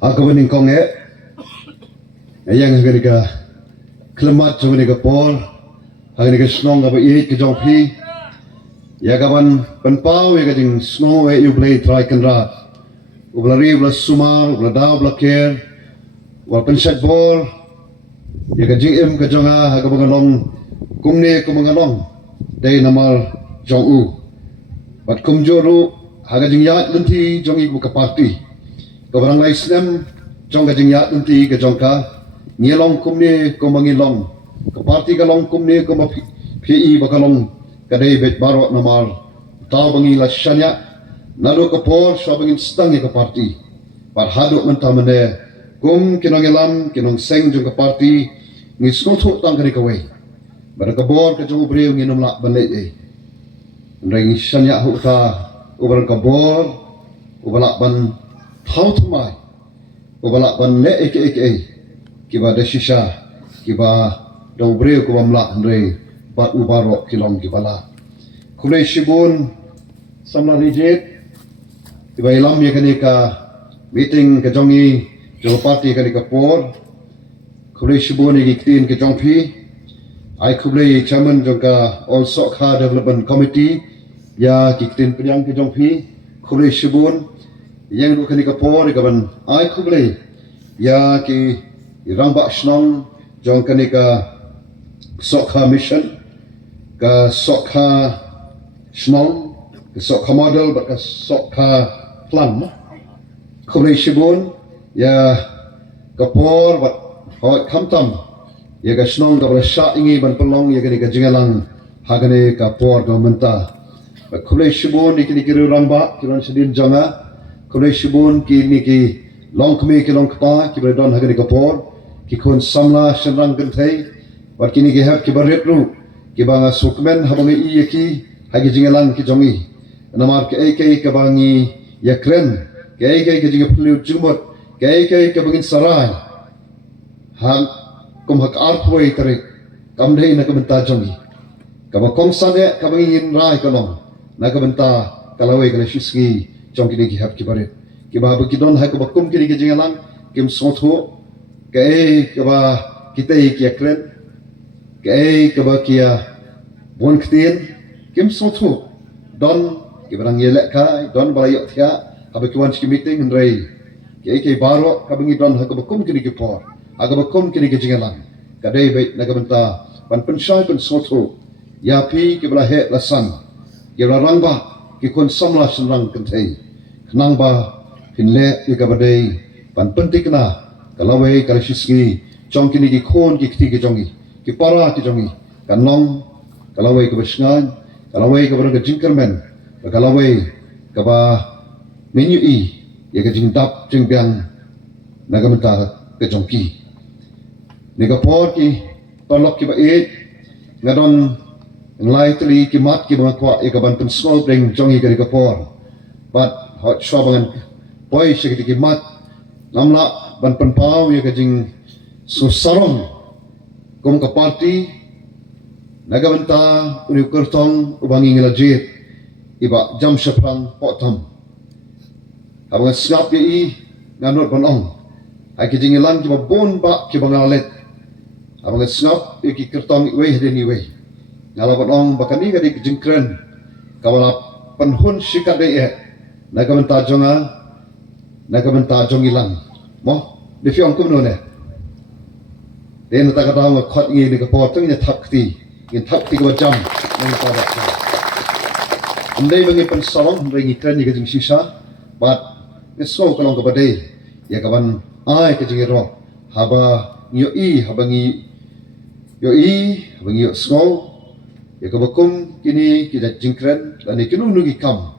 Aku bening konge, yang harga kelemat cuma ni kapor, harga senong apa iit ke jongpi, ya kawan penpau ya kajing senong you play try kenrat, ublari ubla sumar, ubla daw ubla care, ubla penset ball, ya kajing kajonga harga mengalong, kumne kumengalong, day namal jong Bat kumjuru harga jing yat lenti jongi buka parti. Kabarang lai Islam jong ka jing yat lenti ka jongka ngilong kumne ko mangilong. Ka parti ka long kumne ko ma PI bakalong kadai bet barok namar taw bangi la shanya nado ka por so bangin stang ka parti. Par haduk mentamane kum kinong ilam kinong seng jong ka parti ngi snothuk tang kani ka wei. Bar ka bor ka jong breu ngi nom la banle Ring shanya huta ubaran kabor ubalak ban thau thumai ubalak ban le eke kiba de shisha kiba dobre ko bamla andre bat ubaro kilong kibala kulai shibun samla rijet kiba ilam ye kani ka meeting ka jongi jong party kani ka por kulai shibun ye kitin ke jongpi ai kulai chairman jongka all sokha development committee ya kitin penyang ke jongpi kulai shibun yang duk kani kapor kaban ai kulai ya ki rambak snong jong kani ka sokha mission ka sokha snong ka sokha model ba ka sokha plan kulai shibun ya kapor ba hot kamtam ya ka snong ka sha ingi ban pelong ya kani ka jingalang hagane kapor ka menta kulai shibun ikini kiru ramba kiran sedin janga kulai shibun kini ki long kmi ki long kpa ki berdon hagani kapor ki kun samla shenrang gentai wat kini ki hab ki baret ru ki banga sukmen habangi i ki hagi jingalang ki jongi namar ke ek ke bangi yakren ke ek ke jinga plu jumot ke ek ke bangin sarai hal kum hak artway tarik kamdei na kamenta jongi kaba kongsane kabangin rai kalong naga benta kalawai kala shiski jong kini ki hab ki baret ki ba bu kidon ha ko bakum kini ki jingalang kim sotho ke ba kita ki akren ke ba kia bon ktin kim sotho don ki barang yelek kai don balayok thia hab ki wan ki meeting ndrei ke baro ka bangi don ha ko bakum kini ki por aga bakum kini ki jingalang kadai bait naga benta pan pensai pen sotho ya pi ki bala he lasan Kira rangba ki kon samla senrang kentai kenang ba pinle ki kabadai pan pentik na kalawai kalasiski jong kini ki kon ki kti ki jongi ki para ki jongi kanong kalawai ka basngan kalawai ka barang ka jingkermen kalawai ka ba menu i ya ka jingdap jingbiang nagamenta ka jongki ni ka por ki tolok ki ba it ngadon Ngelai teli kimat ki mga kwa ikaban pensol bring jongi kari kapor. But hot shabangan boy sikiti kimat namla ban penpau ya kajing susarong kum ka party nagabenta uni kertong ubangi ngelajit iba jam syafrang potam. Abangan siap ya i nganut banong. Ai kajing ilang kiba bon ba kiba ngalet. Abangan siap ya ki kertong iweh dan iweh. Ngalabat ong bakani kadi jingkren kawala penhun sikat de nagamenta jong ilang mo de fiong kum no ne de na ta kata ma khot ngi ni ka potong ni thakti ka jam ni ta da andai bangi pen salong ringi kren ni ka jing sisa but ni so kalong ka badai ya kaban ai ka jing ro haba ngi habangi yo small ya kabakum kini kita jingkren dan ikinu nugi kam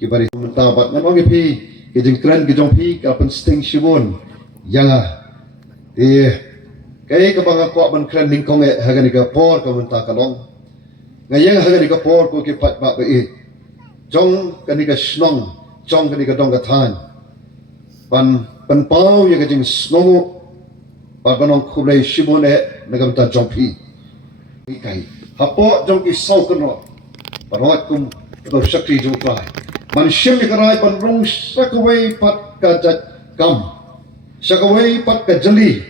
kibari mentabat namang pi ke jingkren ke jongpi kapan sting shibun yanga kai kabanga ko ban kren ning kong hagani ka por ka menta kalong ngayang hagani ka por ko ke pat ba be jong kani ka snong jong kani ka dong ka than pan pau ya ka jing snong pa banong khulai shibun nagamta jongpi kai Hapo jong ki sau keno parawat kum ber sakti jong trai man shim ni karai pan rong sakawai pat ka jat kam Syakawai pat kajeli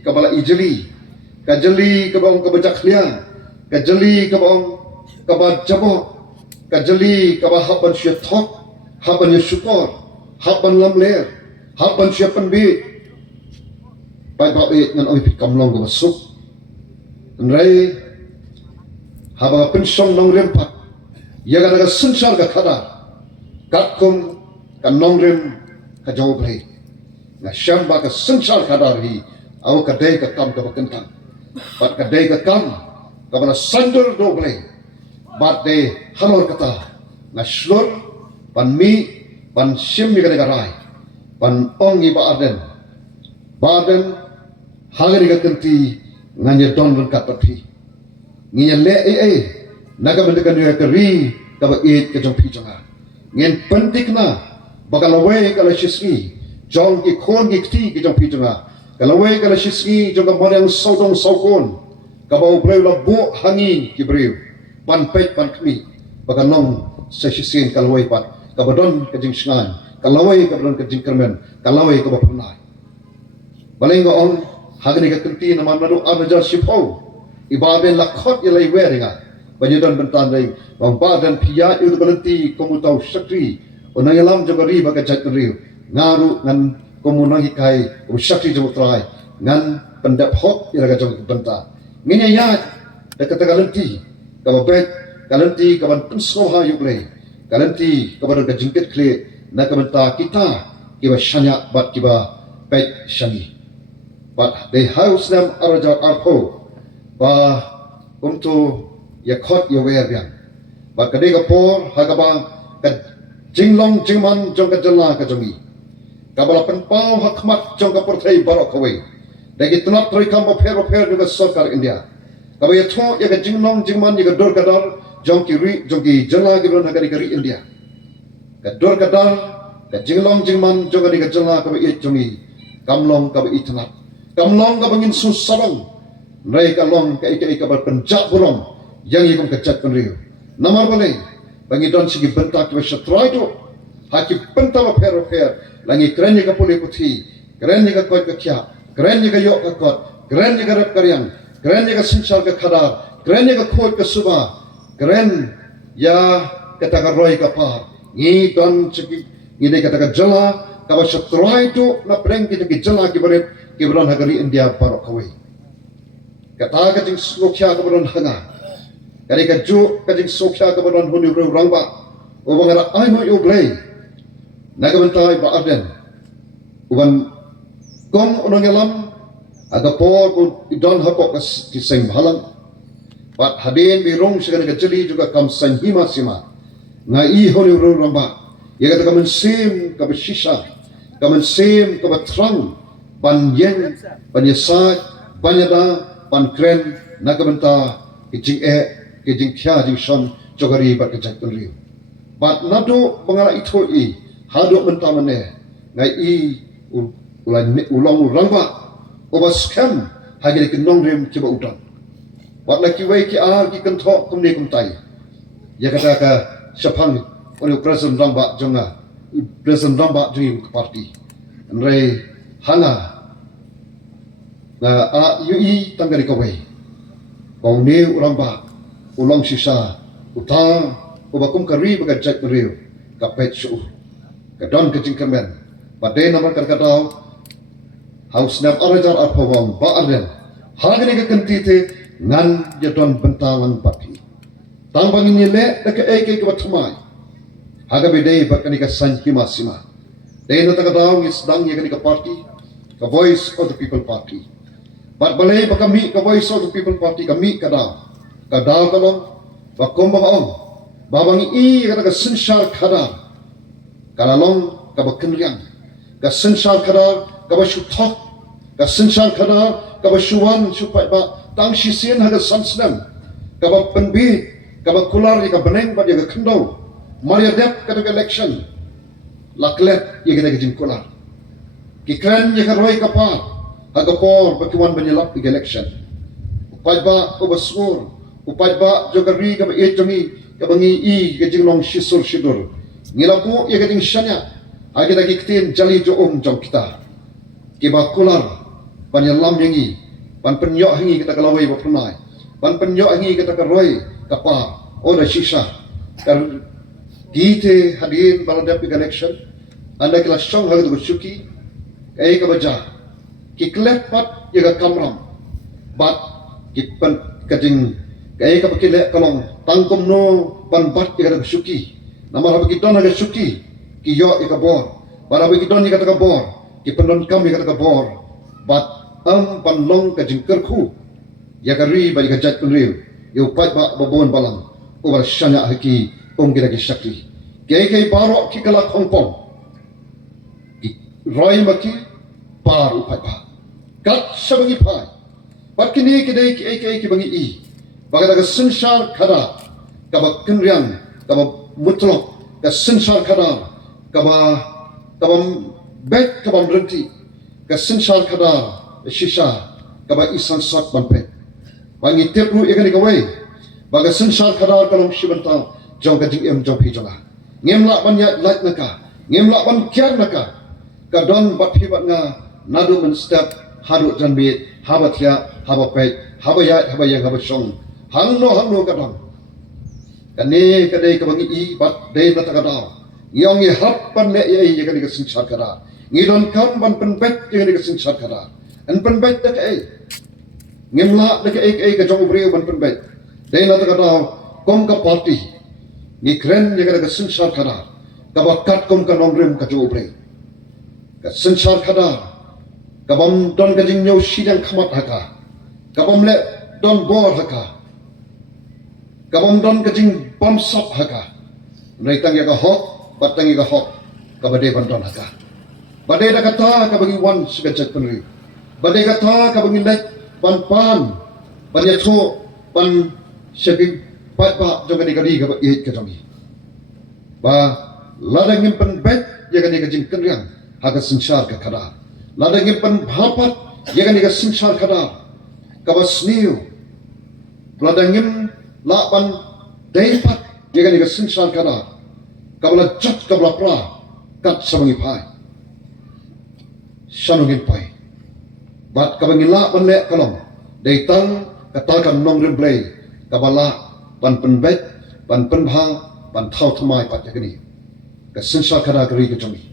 kabala ijeli, kajeli kabaong kabajaklia, kajeli kabaong kabajabo, kajeli kabah haban syatok, haban syukur, haban lamler, haban syapan bi. Pai bae ngan oi pit kamlong ko masuk. Nrai haba pensong nong rempat. Ya ga sensar ga kada. Katkum kan nong rem ka jawab lai. Na syamba ka sensar kada ri au ka dai ka kam ka bakentang. Pat ka dai ka kam ka bana sandur do lai. Bat de halor kata na slur pan mi pan sim mi ka rai. Pan ong i baden hagari ka kenti nganya don don kat pati. Nginya le naga mendekan dia keri kaba it ke jong pi jonga. Ngin pentik na bakalawe kala shisgi jong ki khon ki kti ke jong pi jonga. Kalawe kala shisgi jong ka morang saudong saukon kaba ubreu la bo hangi ki breu pan pet pan kmi bakalong sa shisin kalawe pat kabadon ke jing sngan kalawe kabadon ke jing kermen kalawe kaba punai. Balengo on hagani ka kenti na manado arja shipau ibaben lakhot ilai weringa banyadan bentan dai bang badan pia itu berhenti komutau sakri onang yalam jabari baka jat riu ngaru ngan komunang hikai sakri jabutrai ngan pendap hok iraga jong benta nginya ya dekat kalenti kababet kalenti kaban pensau ha yuklei kalenti kaban ka jingket kle na kabenta kita kiba shanya bat kiba pet shani but they house them arja arpo ba untuk ya khot ya wer biang ba kade ka por hagaba ka jinglong jingman jong ka jalla ka jongi kabala pen pau hakmat jong ka porthai barok kawai dagi tunat troi kam ba phero juga sarkar India kaba ya tho ya ka jinglong jingman ya ka dor ka dar jong ki ri jong ki jalla ki ron hagari kari India ka dor ka dar ka jinglong jingman jong ka jalla ka ba jongi kamlong ka ba itnat kamlong ka bangin susabang rai kalong ka ika berpenjak burung yang ikum kecak penriu namar balai bangi don sigi bentak wa shatrai tu haki pentama phero langi kerennya ka puli puthi kerennya ka koi ka kya kerennya ka yok ka kot kerennya ka rap karyang kerennya ka sinsal ka khada kerennya ka khoi ka suba keren ya kata ka roi ka par ngi don sigi ngi de kata ka jala ka wa shatrai tu na preng kita ki jala ki baret ki bron hagari India parok kawai kata kajing sokya keberon hanga kari kaju kajing sokya keberon huni bro rangba ubangara ai mo yo blay naga bentai ba arden uban kom onong yalam aga por ko idon hapok ki seng bhalang pat hadin bi rong segala kajeli juga kam san hima sima ngai huni bro rangba ya kata kamen sim ka shisha kamen sim ka trang ban yen ban yasat ban yada pan kren nagamenta kijing kijing kya jing shon jogari bat kejak penriu bat nado bangala itho hado menta mane ngai ulang rangba oba scam hagire ki nongrem kiba udan bat laki wai ki ki kanthok kumne kumtai ya kata ka shapang oni president rangba jonga president rangba jongi party nrai hanga na yui tanggari kawai kau ne uramba ulang sisa utang ubakum kari baga jat meriu kapet su kadon kecing kemen badai nama kadau haus nam arajar apawang ba arden hagani ke kenti te ngan jadon bentalang pati tambang ini le deke eke ke batmai haga bedai bakani ka sanhima sima dei no takadau ngisdang ye kani ka party ka voice of the people party bat balai bakami ka voice of the people party kami kadau kalong bakom baong babang i kata ka sensar khada kalalong ka bakenriang ka sensar khada ka bashuthok ka sensar khada ka bashuwan supai ba tang shisien haga samsnam ka ba penbi ka ba kular ka beneng ba ka khendau maria dep kata election laklet ye kata jing kular ki kran ye ka roi ka pa agapor bakiwan banyalap ig election upay ba ubasur upay ba jogari ka ba ejongi ka bangi i ka jinglong shisur shidur ngilapu ye ka ding shanya Agi lagi kitin jali jo jong kita. Kiba kular pan lam yangi pan penyok hangi kita kalawai ba pernai. Pan penyok hangi kita karoi kapa oda sisa. Kar gite hadirin pada election. Anda kila song hal tu syuki. Ai ka baja. Ki klep pat yaga kamram. Bat ki pan kajing ai ka pakile kalong tangkom no pan bat yaga syuki. Namar bagi don aga syuki ki yo ika bor. Para bagi don ika ka bor. Ki pendon kam ika ka bor. Bat pan long kajing kerku. Yaga ri bagi ka jat penriu. Yo pat ba babon balang. Ubar syanya haki kita ki syakti. Kai baro ki kala kongpong. Roy maki par upai pa. Kat sabangi pai. Pat kini kidai ki bangi i. Bagada ka sensar kada. Kaba kenriang. Kaba mutlok. Ka sensar kada. Kaba bet kaba berhenti. Ka sensar kada. Shisha. Kaba isan sak banpet. Bangi tepru ikan ikawai. Baga sensar kada kalong shibanta. Jong ka jing jong pi jonga. Ngemla ban ya light naka. Ngemla ban kian naka. Kadon bat hibat nga nadu men step hadu janbit habat ya habat pet habaya habaya habat song hangno kadon kane kadai kabangi i bat dei nata kadao ngong i happan le ye ye kani kasin chat kada ngidon kam ban pen bet ye kani kasin chat kada an pen bet da kai ngemla da kai ka jong bre ban pen bet dei nata kadao kom ka party ni kren ye kani kasin chat kada kabakat kom ka nongrem ka jo bre sensar kada kabam don kajing nyau sidang khamat haka kabam le don bor haka kabam don kajing bom sop haka naitang ya ka hok batang ya ka hok kabade ban don haka bade da kata kabangi wan sigajat penri bade kata kabangi let pan ban ya tho pan segi pat jong kadi ka it ka jongi ba ladang pen bet ya kadi kajing kenriang haga sensar ka kada ladang pen bhapat ya kan ka sensar kada kaba sniu ladang lapan daipat ya kan ka sensar kada kabla jat kabla pra kat sabangi pai sanungin pai bat kabangi lapan le kalong daitang katakan nong remplay kabala pan penbet pan penbha pan thau thamai pat ya kani ka sensar kada kari ka jongi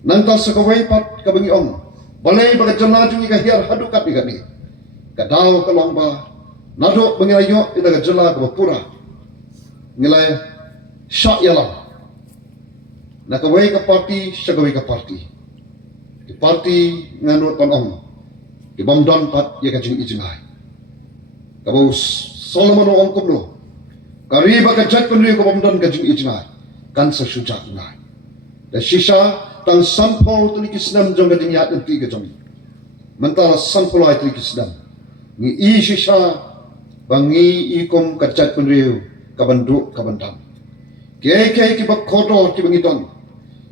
nanta sakawai pat kabangi ong balai baga jana jungi ka hiar hadu kat ni kadau kalong ba nado bangilayo ita ka jala ka pura ngilai syak yalam nakawai ka party sakawai ka party di party nganut pan ong di bomdon pat ya ka jing ijingai kabau Solomon ong kumlo kari ba ka jat penri ka bomdon ka jing ijingai kan sa sujak ngai da shisha tang sampol tu kisnam jong gading yat nanti ke jongi mentala sampol ai tu kisnam ni i shisha bangi i kom kacat penriu kabandu kabandam ke ki bak kodo ki bangi don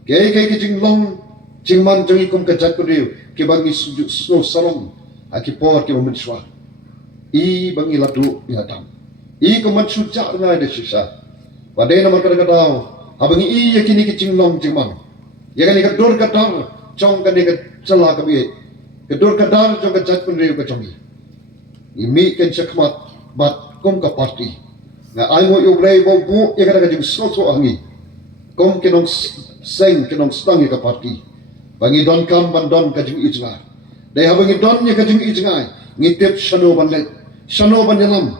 ke ki jinglong jingman jong i kom kacat penriu ki bangi snow salong aki por ki memenswa i bangi ladu yadam i kom man sujak ngai de shisha padai nama kadang-kadang abangi i yakini ki jinglong jingman ya kan ikat dur kadar jong kan ikat celah kabi kedur kadar jong kajat penriu ka jongi imi kan sakmat bat kom ka party na ai mo yo blai bo bu ya kan kajing soto angi kom kinong seng kinong stang ka party bangi don kam ban don kajing ijnga dai habangi don ya kajing ijnga ngitip shano ban let shano ban yalam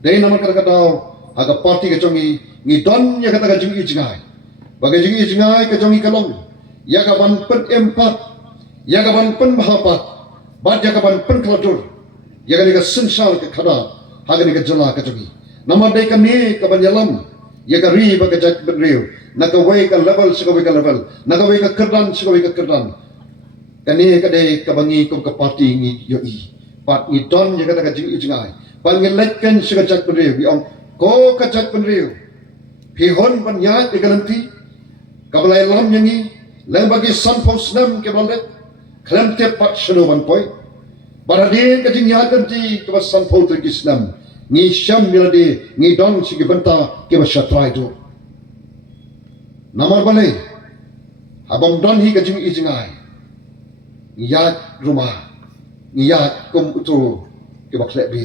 dai namar kadao aga party ka jongi ngi don ya kata kajing ijnga bagai jing ijnga ka jongi kalong ya kaban pen empat ya kaban pen bahapat bat ya kaban pen keladur ya kan ka sensar ka kada hagan ka jala ka jongi nama dai kami kaban yalam ya ka ri ba ka jat benriu nakawai ka level sikawai ka level nakawai ka kerdan sikawai ka kerdan kani ka dai kabangi kom ka party ngi yo i pat ngi don ya kata ka jing ijngai pan ngi lekkan sikajat benriu bi ong ko ka jat benriu pi hon pan ya ka garanti kabalai lam yangi lang bagi sanpong senam ke balet klam te pat shanoban poi baradin ka jing ya ganti ke bas sanpong te senam ngi syam milade ngi don sigi benta ke bas shatrai do namar balai habang don hi kajing ijingai ngiyat rumah ngiyat kum utu ke bakle bi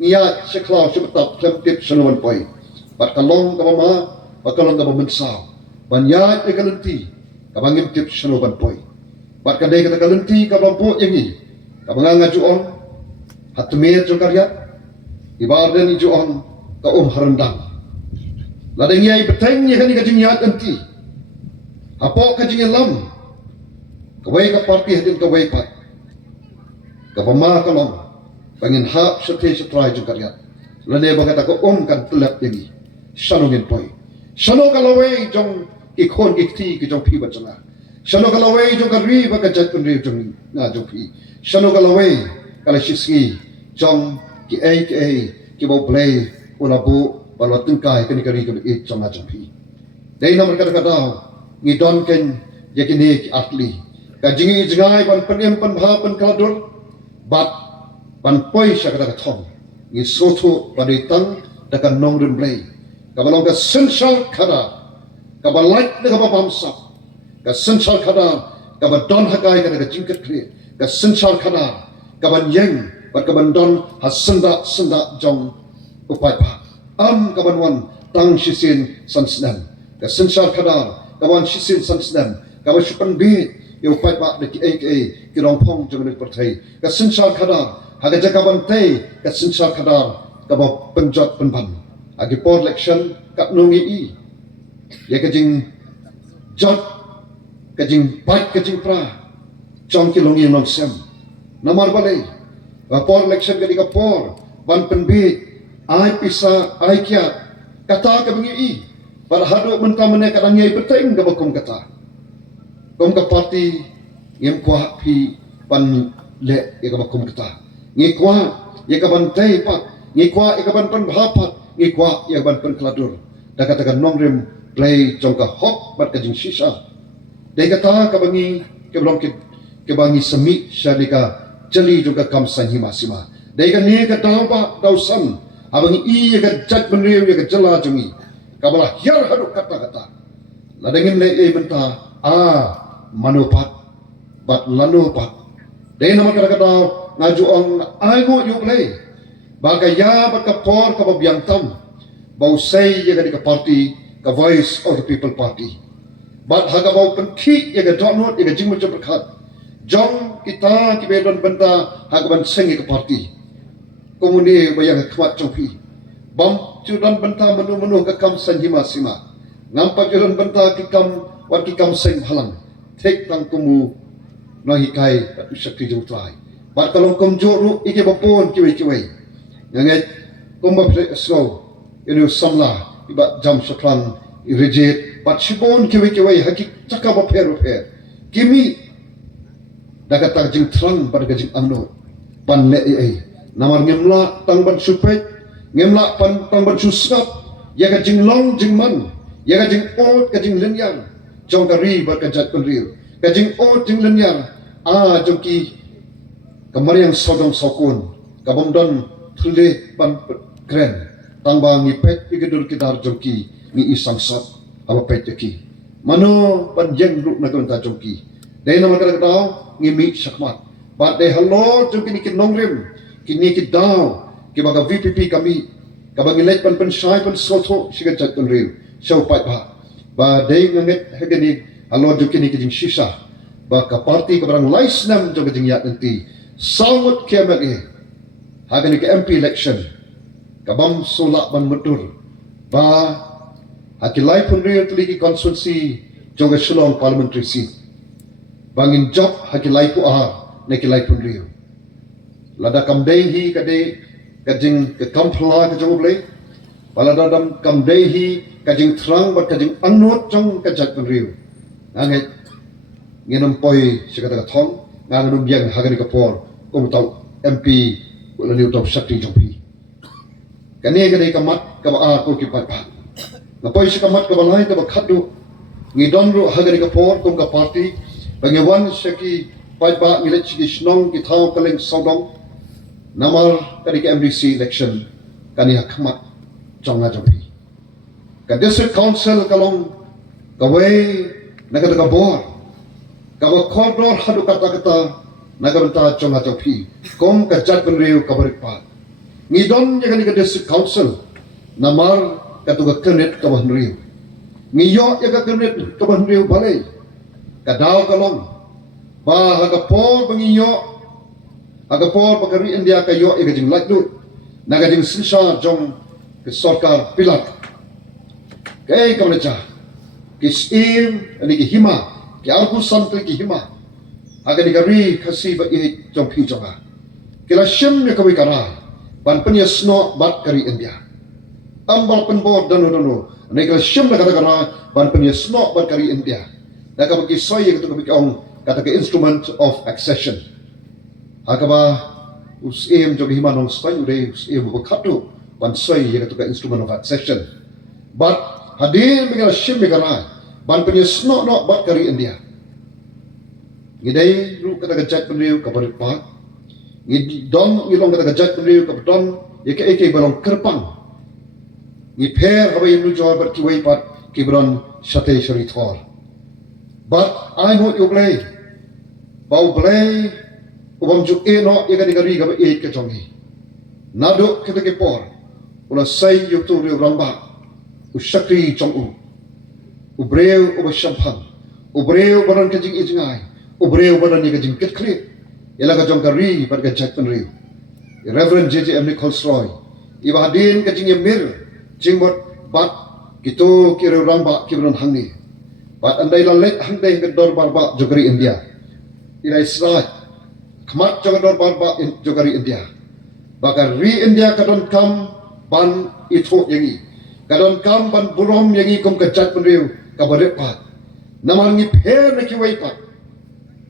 ngiyat seklau sebetap klempit senuan poi bat kalong ka mama bat kalong ka bamensaw banyat e kalenti ka bangim tip senuan poi bat kadai kata kalenti ka bampo yangi ka banganga juon hatme jo karya ibarden juon ka harandang ladang yai beteng ya kan kajing yat anti apo kajing lam kawai ka parti hadin kawai pat ka pama kalong pangin hap sete setrai jo karya lane bagata ko kan telap yangi sanongin poi sano kalawai jong ikon ikti ki jong pi bachanga sano kalawai jong karri ba ka jat penri jong na jong pi sano kalawai kala shisgi jong ki ki bo play ulabu balwa tungkai kani kari kani it sama jampi. Dai nomor kata ngi don ken yakini ki atli. Kajingi jingai ban penem pan bha pan kaladur bat pan poi sakata thong. Ngi soto bari tang dakan nongren play. Kabalong ka sensal kada. Kabalait na kabamsa. Ka sensal kada kabadon hakai kada ka jingkat kli. Ka sensal kada kaban yeng bat kaban don hasenda senda jong upai pa. Kabanwan tang shisin sansnam ka sensar kadar kawan shisin sansnam kawan shupan bi yo pai ba de ki rong pong jong ne partai ka sensar kadar haga jakaban te ka sensar kadar ka ba penjot penban agi por election ka nungi i ya ka jing jot ka jing pai ka jing pra jong ki longi nong sem namar balai ba por election ka di ka por ban penbi ai pisa ai kia kata ka bengi i pada hadu mentah mene kadang yai beteng ka bakum kata kom ka parti ngem kwa pi pan le ya ka bakum kata ngi kwa ya ka ban tei pat ngi kwa ya ka ban pan bhapat ngi kwa ya ban pan kladur da kata ka nongrem play jong ka hok bat ka jing sisa dei kata ka bengi ke blong ke bangi semi syadika jeli juga kam sanhima sima dei ka ni ka dau ba dau san abang i ka jat benriu ya ka jala jungi kabala hiar haduk kata-kata ladengin le menta manupat bat lanupat dei nama kata-kata ngaju ong aigo yuk le bagaya bat ka por ka babiang tam bau sei ya ka di ka party ka voice of the people party bat haga bau penki ya ka donut ya ka jingmu berkat jong kita ki bedon benda haga ban sengi ka party komuni bayang khwat chongpi bam chudan banta menu ka kam sanhima sima ngampa chudan banta ki kam wat ki kam seng halang thek tang kumu no hikai atu shakti jutrai bat kalong kom joru ike bapon kiwei ngangai komba so inu samla iba jam shaklan irejit bat shibon kiwei hakik chaka baper kimi daga jing trang pada jing amno pan le namar ngemla tang ban supet ngemla pan tang ban susap ya ka jing long jing man ya ka jing ot ka jing lenyang jong ka ri ba ka jat pan riu ka jing ot jing lenyang jong ki kamariang sodong sokun ka bomdon thule pan kren tang ba ngi pet pigedur kidar jong ki ni isang sat apa pet ki mano pan jeng ru na kon ta jong ki dai na makara daw ngi mi sakmat ba de hello jong ki ni kinongrim kini ki daw ki baga VPP kami kabang ilet pan pensai pan soto sigat chat pan riu show pai ba dei nganget hagani alo jo kini ki jing sisa ba ka party ka barang lais nam jo jing yat nanti sawut kemet hagani ki MP election kabam solak ban mudur ba hakilai pun riu tuli ki konstitusi jo ga Shillong parliamentary seat bangin job hakilai pu nekilai pun riu lada kam dehi kade kajing ke kampla ka joble balada dam kam dehi kajing trang bat kajing anot jong kajat penriu nganget ngenam poi sekata ka thong nganum biang hagani ka por kom tau MP wala liu tau sakti jongpi kane kade kamat ka ba ko ki pat pa na poi sikamat ka balai ka ba khadu ngidon ru hagani ka por kom ka party bangewan seki pai ba ngilet chi snong ki thau kaleng sodong namar kadi ka MDC election kani hakmat jonga jompi ka district council kalong kawai nakata ka bor Kaba koridor hadu kata-kata nagabanta chong atong pi. Kom kajat penriu kabarikpa. Ngidon yakan ika district council namar katuga kenet kabah riu. Ngiyo yakan kenet kabah riu balai. Kadaw kalong. Ba hagapor bangiyo. Hagapor bakari India kayo ika jing lakdu. Nagading sisa jong kesorkar pilat. Kay kamanacha. Kisim ani kihima. Ki arbusan ki hima. Aga digari kasi ba i jong pi jonga. Kila shem ya kawi kara. Ban penya sno bat kari India. Ambal penbor danu. Ani kila shem na kata kara ban penya sno bat kari India. Naka bagi soy ya katu ong kata ke instrument of accession. Aga ba usim jong hima nong soy ude usim bukatu ban soy ya katu ke instrument of accession. But hadir mengala shem kara. Ban punya snok nok bat kari India. Ngidai lu kata gajat penriu kabarit pak. Ngidon ngilong kata gajat penriu kabadon yake eke balong kerpang. Ngiper habai lu jawab bat kiwai pat kibron syate syari thor. But I know you play. Bau play ubam juk no yaka digari kabai ke jongi. Naduk kita kepor. Ula say yuk tu riu ramba. Usyakri chong u. Ubreu uba shampan, ubreu badan kajing ijingai, ubreu badan ni kajing kitklit. Ialah kajong kari pada kajak penriu. Reverend J.J. Nichols Roy, iba hadin kajing yamir, jingbot bat gitu kira ramba kibron hangi. Bat andai lalet handai kedor barba jogari India. Ila Israel, kemat jogador barba jogari India. Bakar ri India kadon kam ban itu yangi. Kadon kam ban burom yangi kum kajak penriu. Kabarit pat, naman ngiper na kiway pat.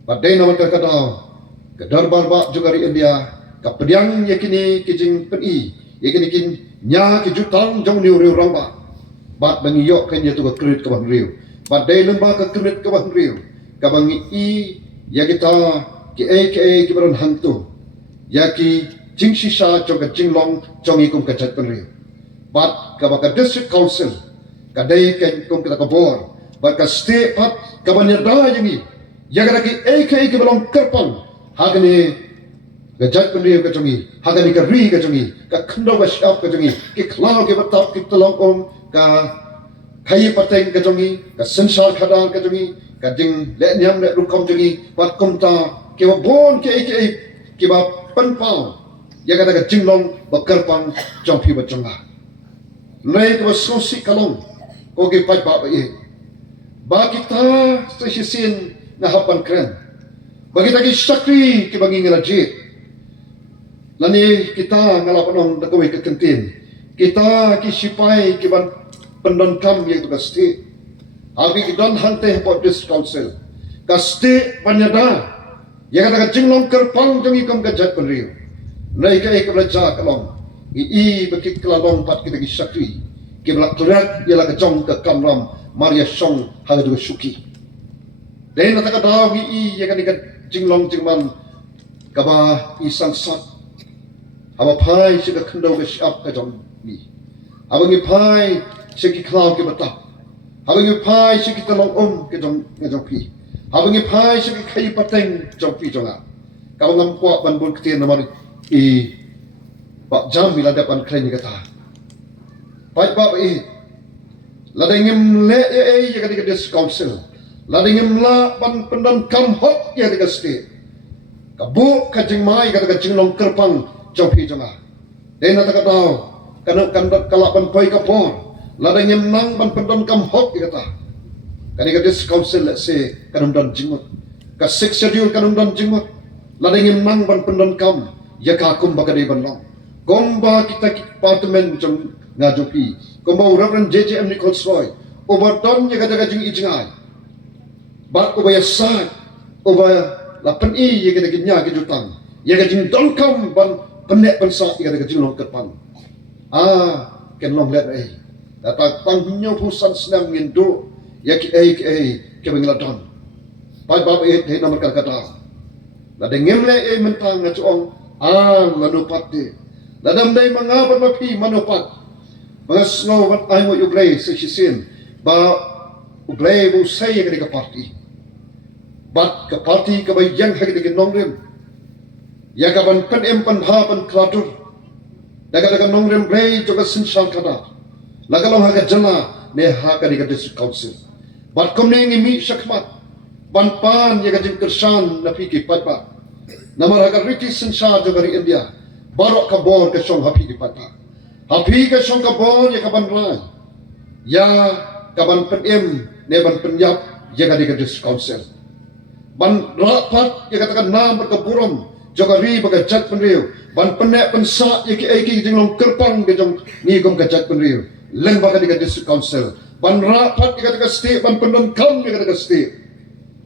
Paday naman kakadaw, kadar barba jugari India, kapadiang yakini kijing peni, yakini kin nya kijutang jong niu riu ramba. Bat bangiyo kanya tuga kredit kabang riu. Paday lemba ka kredit kabang riu. Kabang i yakita ki kibaron hantu. Yaki jing sisa jong ka jinglong jong ikum kajat penriu. Bat kabaka district council kadai kan kum kita kabor baka state pat kabanya da yangi yaga ki ek balong kerpang hagani gajat pendiyo ka jongi hagani ka ri ka jongi ka khndo ka shap ka jongi ki khlaw ke batap ki tolong om ka khai pateng ka jongi ka sensar khadal ka jongi ka jing le nyam le rukom jongi pat kum ta ki bon ki ba panpao yaga ka jinglong ba kerpang jong phi ba jonga nei ka sosi kalong kogi pat ba ye ba kita sa sisin na hapan kren bagi tagi sakri ki bangi ngelajit lani kita ngalapanong dakaway kakentin kita ki sipai ki ban pendon kam ye to kasti abi ki don hante about this council kasti panyada ya kata jinglong kerpang jangi kam gajat penriu nai ka belajar kalong i bagi kelalong pat kita ki sakri Kiblat turat ialah kejong ke kamram Maria Song haga juga suki. Dan nataka daw i yakan ikat jinglong jingman kaba isang sat. Aba pai siga kendo ke siap kejong ni. Aba ngi pai sigi klaw ke batap. Aba ngi pai sigi talong kejong pi. Aba ngi pai sigi kai pateng jong pi jonga. Kaba ngam kuat ban bun ketir namari i pak jam bila dapan kren kata. Baik bapa ladengim le ya ketika dis council ladengim la pan pendan kam hot ya ketika state kabu kajing mai ketika jinglong kerpang jompi jonga dena taka tahu kana kandat kalapan poi kapor ladengim nang pan pendan kam hot ya kata ketika dis council let's say kanum dan jingut ka six schedule kanum dan jingut ladengim nang pan pendan kam ya kakum bakade banlong gomba kita departemen jong ngajopi kombo Reverend J.J. Nichols Roy overton ya kata jing ijingai bak ubaya sat ubaya lapen ya kata nya kejutang ya kata jing dongkam ban penek pensa ya kata jing long kerpang ken long let data tangnyo pusan senam ngindo ya ki ke bengeladon pai bab he nomor kata la dengemle mentang ngachong lanupat ladam dai mangabat mapi manupat mga snow wat ay mo ublay sa sisin ba ublay mo say ketika party bat ke parti ke yang hagi dengan nongrem ya kaban pen pan ha pan klatur daga nongrem rei juga sinsal kada lagalong haga jala ne ha ka diga district council bat komneng mi shakmat ban pan ya gajing kersan na piki patpa namar haga riti sinsal juga dari India barok ka bor ke song hapi ki patpa hapi ke song ka bor ya kaban rai ya kaban pen ne ban penyap ya ga diga district council ban rapat ya katakan nam berkeburum jogari baga jat penriu ban penek pensa ya ki aiki jinglong kerpang ke jong ni gom ka jat penriu leng baga diga district council ban rapat ya katakan state ban pendon kam ya katakan state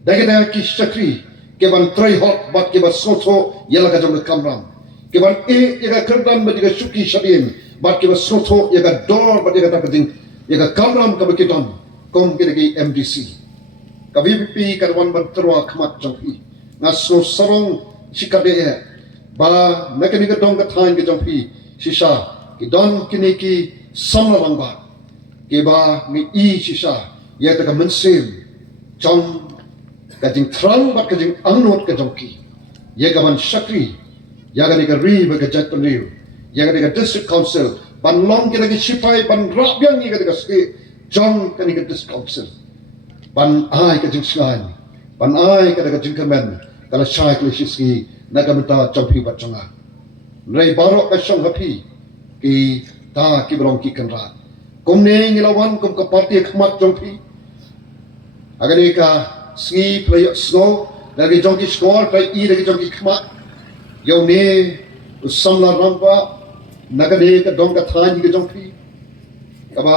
daga ki sakri ke ban trai hot bat ke ban soto ya la ka jong kamram ke ban ya ka kerdan ba diga suki shadin bat ke ban soto ya ka dor ba diga katakan ya ka kamram ka bekiton kom ke dagi MDC KVP kadwan berterwa kemat jompi ngaso sarong sikade ba mekani gedong katain ke jompi sisa kidon kini ki samlarang ba ke ba ni I sisa ya ta mensim jong kajing trang ba kajing angnot ke jompi ya gaman sakri ya ga ni ri ba ke jat penriu ya ga ni district council ban long ke lagi sipai ban rabyang ni ga ske jong kani ke district council ban ai ka jing slan ban ai ka daga jing kamen kala chai kle shiski naga mata champi bachanga rei baro ka shong hapi ki ta ki brong ki kanra komne ngilawan kom ka parti khmat champi agani ka sgi play snow lagi jongki score play I lagi jongki khmat yo ne samla rampa naga de ka dong ka than ki champi kaba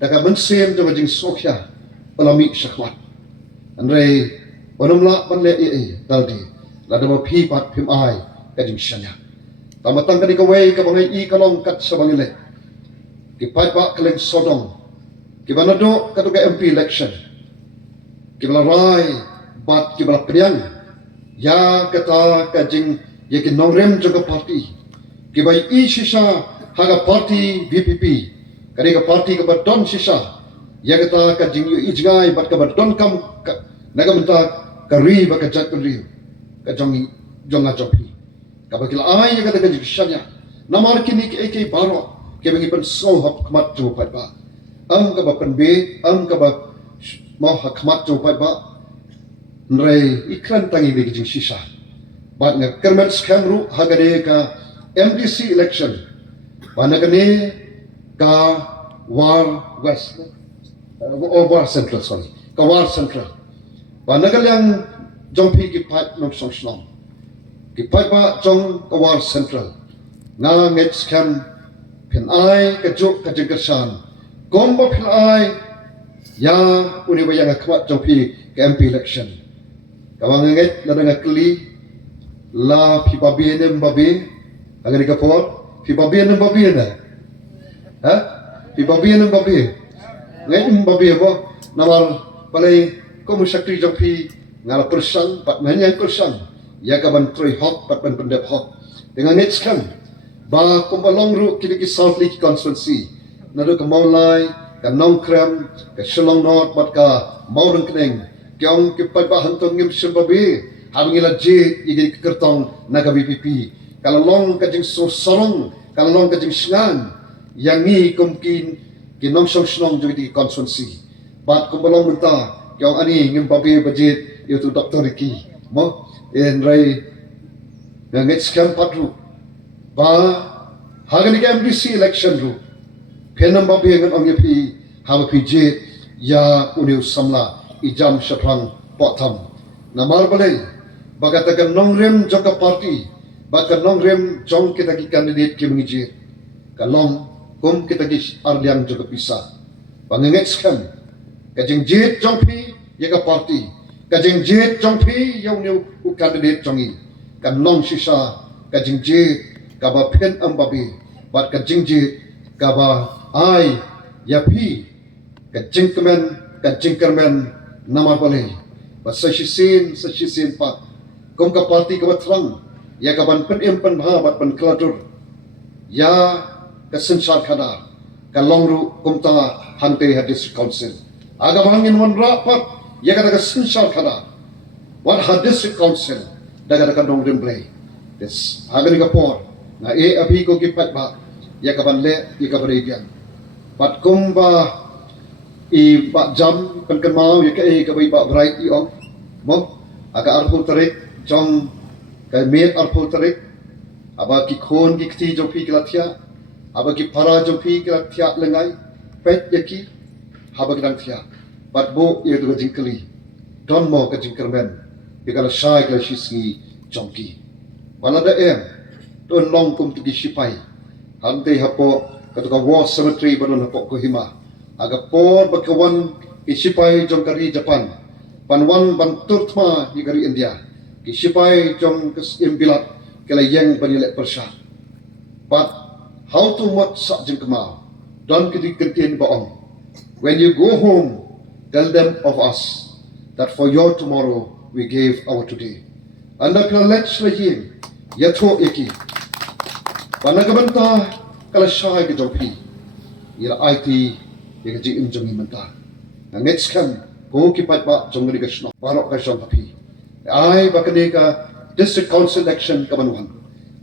daga mensem to jing sokya Alami syahwat Andrei Wanumla panle daldi Ladama pi pat pim ai Kajing syanya Tamatang kani kawai kabangai I kalong kat sabangile Kipai pak keleng sodong Kibanado katuka MP election Kibala rai Bat kibala priang Ya kata kajing Yakin nongrem jaga parti Kibai I sisa Haga parti VPP Kani ka parti kabadon sisa ya kata ka jing yu ijgai bat ka don kam naga menta ka ri ba ka jat ri ka jong jonga jopi ka bakil ai ya kata ka jing shanya namar kini ke ek baro ke bangi pen so hap kmat jo pat ba am ka ba pen be am ka ba mo ha kmat jo pat ba nrei ikran tangi be jing sisa bat nga kermen scam ru hagade ka MDC election ba naga ne ka war west War Central, sorry. Kawar Central. Panagal yang jompi ki pipe ng song song. Ki pipe ba jong Kawar Central. Nga ngets kam pinay kajuk kajigasan. Gomba pinay ya uni ba yang akwat jompi ke MP election. Kawang nget na nga kli la pipabi nem babi agari kapor pipabi nem babi na. Ha? Pipabi nem babi. Ngayon babi ako nawar palay komu sakri jompi ngala persang pat nanya persang ya kaban troy hot pat ban pendep hot dengan next kan ba kumbalong ru kini ki South Lake constituency nado ka maulai ka nongkrem ka Shillong North pat ka maurang keneng kyong ki pa hantong ngim babi habing ila je igi kertong naga VPP kalalong ka jing so sarong kalalong ka jing singan yang ni kumkin kinong song jadi constituency bat kumbalong menta kyong ani ngim babi budget itu Dr. Ricky mo en rai ngit scam patru ba hagani ka MDC election ru penam babi ngam ongepi hawa pj ya uniu samla ijam shaprang potam namar balai bagatakan nongrem joka party baga nongrem jong kita ki candidate ki mengijir kalong kum kita gis arliang juga bisa pangenget skam kajing jit jongpi ya ka party kajing jit jongpi ya uniu u candidate jongi kan long sisa kajing jit kaba pen ambabi bat kajing jit kaba ai ya pi kajing kemen nama boleh bat sasisin pa kum ka party ka terang ya kaban pen ha bat pen kladur ya kesensar kadar kalongru kumta hante hadis council aga bangin wan rapat ya kata kesensar kadar what had district council daga dong remplay this hagan ka por na abhi ko kipat ba ya kaban le ya kabare biang pat kumba I ba jam pen kemau ya ka bai ba bright I ong mo aga arpul tarik jong ka met arpul tarik aba ki khon ki kti jo pi kelathia aba ki para jo pi kelathia lengai pet yaki haba gedang thia but bo ye tu jingkali don mo ka jingkermen ikala shai ka shisgi jongki balada ton long kum tu sipai hante hapo ka war cemetery banon hapo Kohima aga por bakawan isipai jongkari Japan panwan banturtma igari India isipai jong kes imbilat kala yang banilek persha but how to mot sak jengkemau don kedi kentien baong when you go home tell them of us that for your tomorrow we gave our today anda kala let's lagi yato yaki panagabanta kala shai ke jopi ila IT yang ji injungi menta next kan ko kipat ba jongri ka shno barok ka shon papi ai bakane ka district council election ka banuan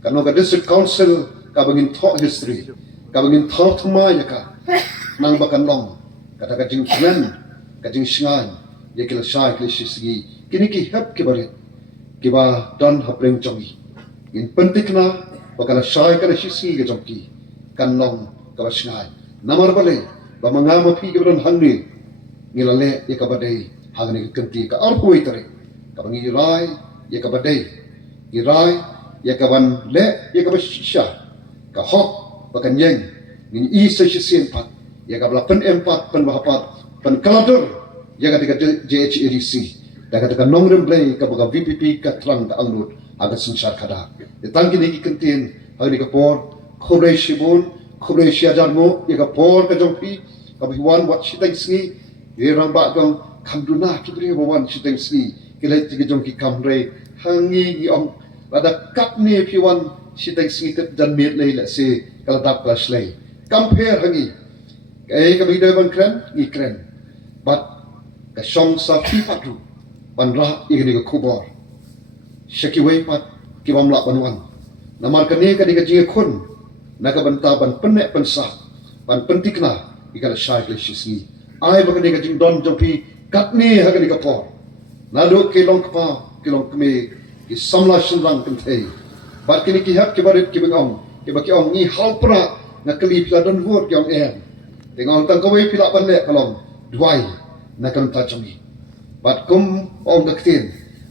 kano ka district council ka bangin thought history ka bangin thought ma yaka nang bakan long kata ka jing klan ka jing shingan yakil shai kle shisgi kini ki hap ke bare ki ba don hapreng jongi in pentikna bakala shai ka shisgi ka jongi kan long ka shingai namar bale ba mangama pi ke ban hangni ngilale ya ka badai hangni kenti ka arpoi tare ka bangi rai ya ka badai irai ya ka ban le ya ka shisha ka hok bakan yeng ni isa shisien pat ya ka bla pen empat pen bahapat pen kaladur ya ka tiga JHADC daga daga nongrem play ka baga VPP ka trang ka angnut aga sinsar kada tangki ni kentin hagni ka por khobre shibun khobre shiajarmo ya ka por ka jongpi ka biwan wat shitang sni ye rang ba jong kamduna kibri bawan shitang sni kilai tiga jongki kamre hangi ni ong ada kat ni piwan shitang sni tet jan met lei la se kala tap kala shlei compare hangi ka bi de ban kren ni kren but ka shong sa fi patu ban ra igni ka khubor shaki wei pat ki bam la banwan namar ka ne ka ni ka jinge khun na ka banta ban penne pensa ban pentikna ikala shai le shisni ai ba ka ni ka jing don jopi katni ha ka ni ka por na do ke long pa ke long kme ki samla shinrang kan thei bat ki ni ki hap ki barit ki bangong ki ba ki ong ni halpra na kali pla don hur ki ong tengok tang kawai pila ban le kalong duai na kan ta chami bat kum ong daktin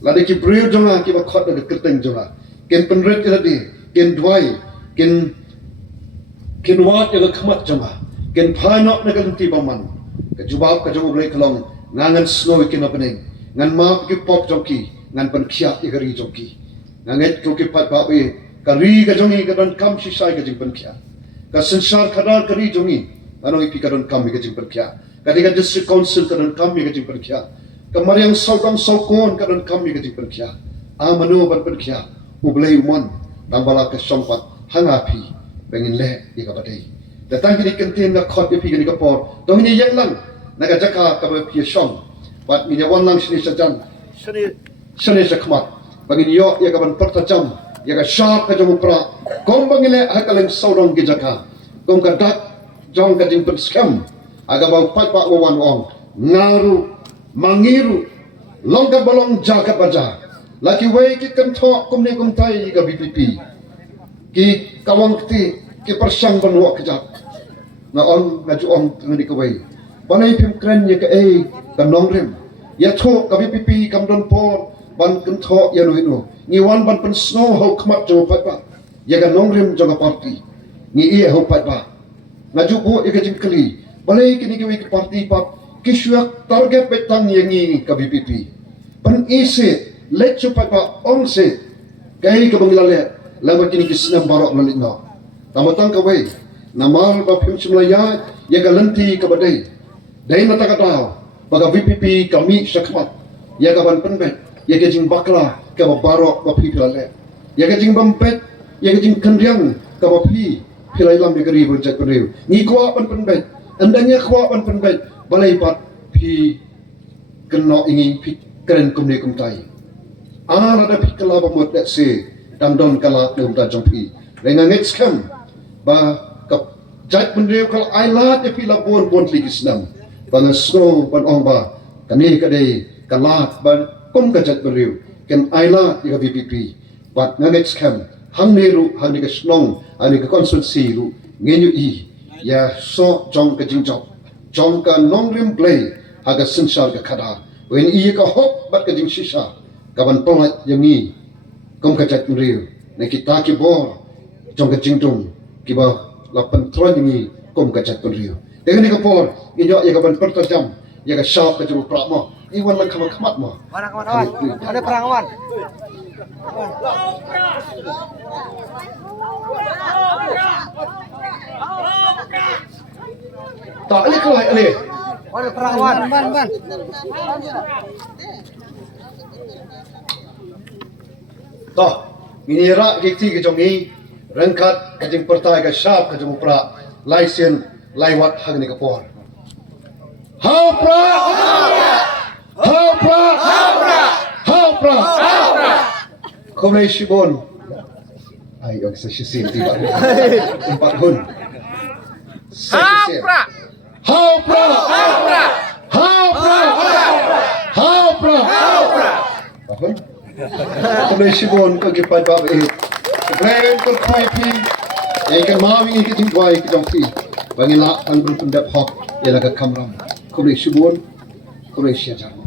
lade ki brio jonga ki ba khot na kerteng jonga ken penret lade ken duai ken wat ya khamat jonga ken phanok na kan ti baman ka jubab ka jong le kalong ngangan snow ken opening ngan map ki pop jongki ngan pan khia igari jongki nganget ko ki pat ba be ka ri ka jongi ka dan kam shi sai ka jing pan khia ka sansar khadar kari jongi anong ipikaron kami ka jing pan khia kadika district council karon kami ka jing pan khia kamariang sautang saukon karon kami ka jing pan khia amano ban pan khia ublei umon tambala ka sompat hangapi bengin le ika badai datang kini kentin na khot pi ni ka por to ni yang lang naga jaka ka ba pi shom pat ni wan lang shini sajan shini sakmat bangin yo ya ka ban parta jam ya ka sharp ka jom pra kom bangile hakaleng saurong ki jaka kom ka dak jong ka jing pan scam aga bau pat pa wan ong ngaru mangiru longka balong jaka baja laki wei ki kan tho kum ne kum tai ka BPP ki kawang ti ki persang banwa kejap na on ngaju ong ngani ka wei banai pim kren ye ka ka nongrem ya tho ka BPP kam don por ban kan tho ya no hino ni wan ban pen snow ho kmat jo pat pa ya ka nongrem jo ka party ni e ho pat pa ngaju bo e ka jing kali balai kini ki wei ka party pap kisyak target betang yangi ka BPP pan ise let chupat pa ong se kai ka bangilale lama kini kisnam barok lalit no tamatang ka wei namar ba phim chumlaya ya ka lanti ka badai dai na takataw baga BPP kami sakmat ya ka ban penbet ya ka jing bakla ka barok ba philale ya ka jing bampet ya ka jing kandiang ka ba phi philai lam ya ka ri bujak perew ni kwa ban penbet andanya kwa ban penbet balai pat pi kena ingin pi keren kumne kumtai ada pikala pamut dat se dam don kala dum ta jong pi lenga ngets kam ba kap jat pendeu kal ailat de pila bon ligisnam bang snow ban ong ba kani kade kalat ban kom ka jat beriu ken ailat di VPP bat ngets kam hang neru hang ni ka snong ani ka consultancy ru ngenyu i ya so jong ka jing jong ka nong rim play haga sinsar ka khada wen i ka hop bat ka jing shisha kaban pongat yangi kom ka jat beriu ne kita ki bor jong ka jing tung ki ba la pentron yangi kom ka jat beriu dengan ni ka por inyo ya kaban pertajam ya ka sharp ka jung pramo iwan lang kamat mo Ada perang awan. tak ali kelai ali Ada perang awan. Ban. toh ini rak gikti ke jongi rengkat ke jing pertai ke sharp ke jung pra laisen laiwat hang ni ka por how pra Komai Shibon. Ay, sa shisin tiba. Empat hun. How pra. Tahun. Komai Shibon kagipad ba eh. Kaglayan ko pi. Ay kan mawi ke tingwai ke jongpi. Bangila ang berpendap hok ilaga kamram. Komai Shibon. Komai Syajar.